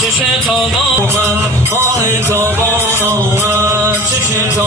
چش تابان آمد ماه تابان آمد چش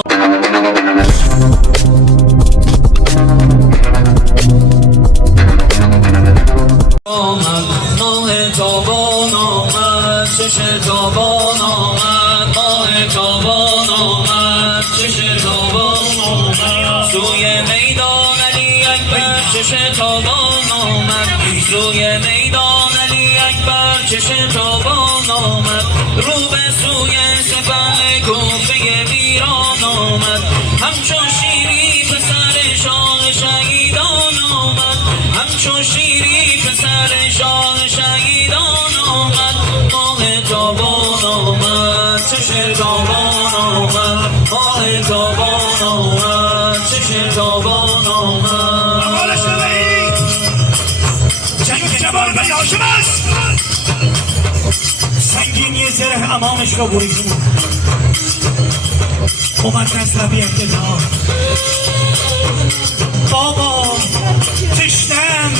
آمد ماه تابان آمد چش تابان آمد ماه تابان آمد چش تابان آمد سوی میدان علی اکبر چش تابان آمد سوی میدان علی اکبر چش تابان آمد رو به سوی سپه کوفه ویران آمد همچون شیری پسر شاه شهیدان آمد همچون شیری پسر شاه شهیدان آمد ماه تابان آمد چش تابان آمد ماه تابان آمد چش تابان آمد اول شبهی جنگ جبال بنی هاشم است سنگینی زره امامش را بریدون اومد نزدبی اقتدار بابا تشتم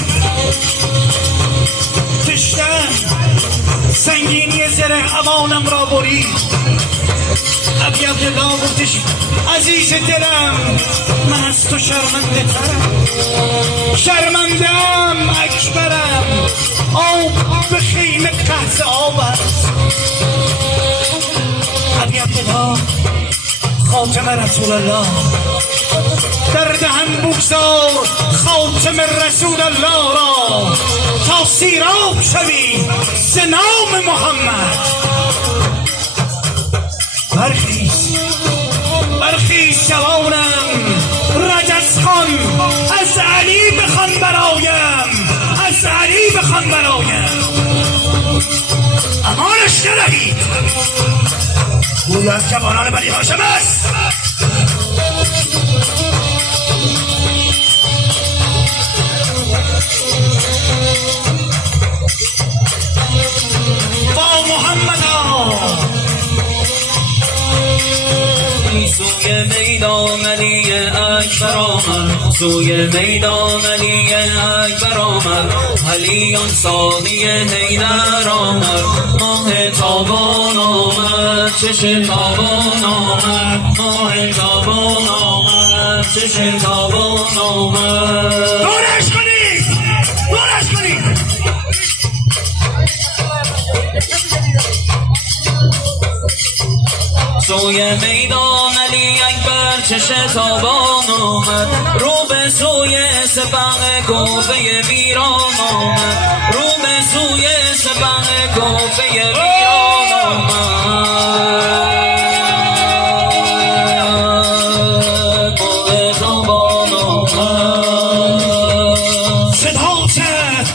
سنگینی زره امانم را برید ابی عبدالله گفتش عزیز دلم من از تو شرمنده ترم شرمندم اکبرم آب به خیمه قحط آب است ابی عبدالله خاتم رسول الله در دهن بگذار خاتم رسول الله را تا سیراب شوی ز نام محمد برخیز جوانم رجز خان از علی بخوان برایم از علی بخوان برایم امانش ندهید گوی از جوانان بنی هاشم است با محمد سوی میدان علی اکبر آمد سوی میدان علی اکبر آمد علیان ساقی حیدر آمد ماه تابان آمد چش تابان آمد ماه تابان آمد چش تابان آمد دورش کنید سوی میدان علی اکبر چش تابان آمد رو به سوی سپه کوفه ویران آمد رو به سوی سپه کوفه ویران آمد ماه تابان آمد صدا زد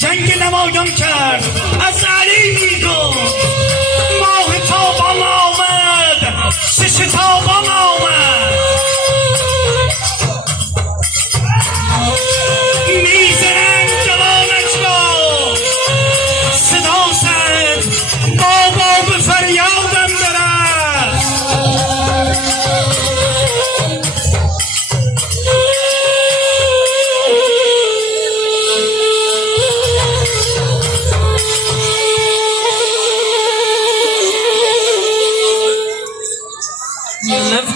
جنگ نمایان کرد از علی میگفت ماه تابان آمد شش تابان آمد میزنن جوانش را صدا زد بابا به فریادم برست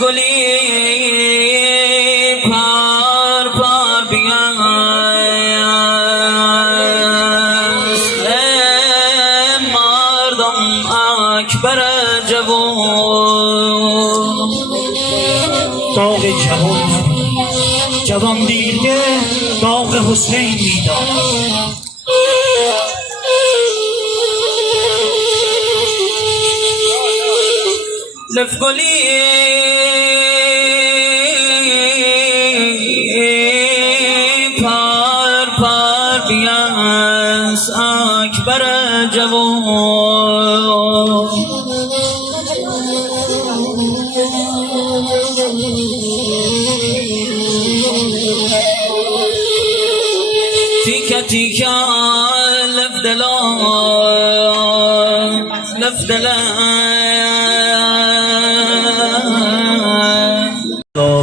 گلی پر پر بیان مردم اکبر جوان داغ جوان دیده داغ حسین میداد لفگلی پر پر بیاس اکبر جوان تیکه تیکه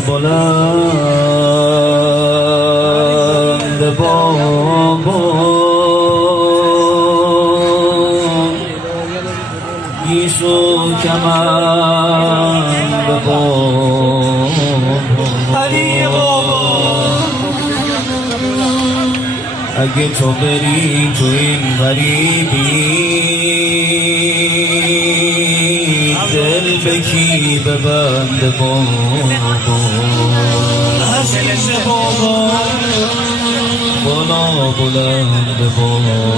بلند بابا خیش و کمند بابا علی بابا اگه تو بری تو این غریبی دل بکی ببند بابا عزیز بابا بالا بلند بابا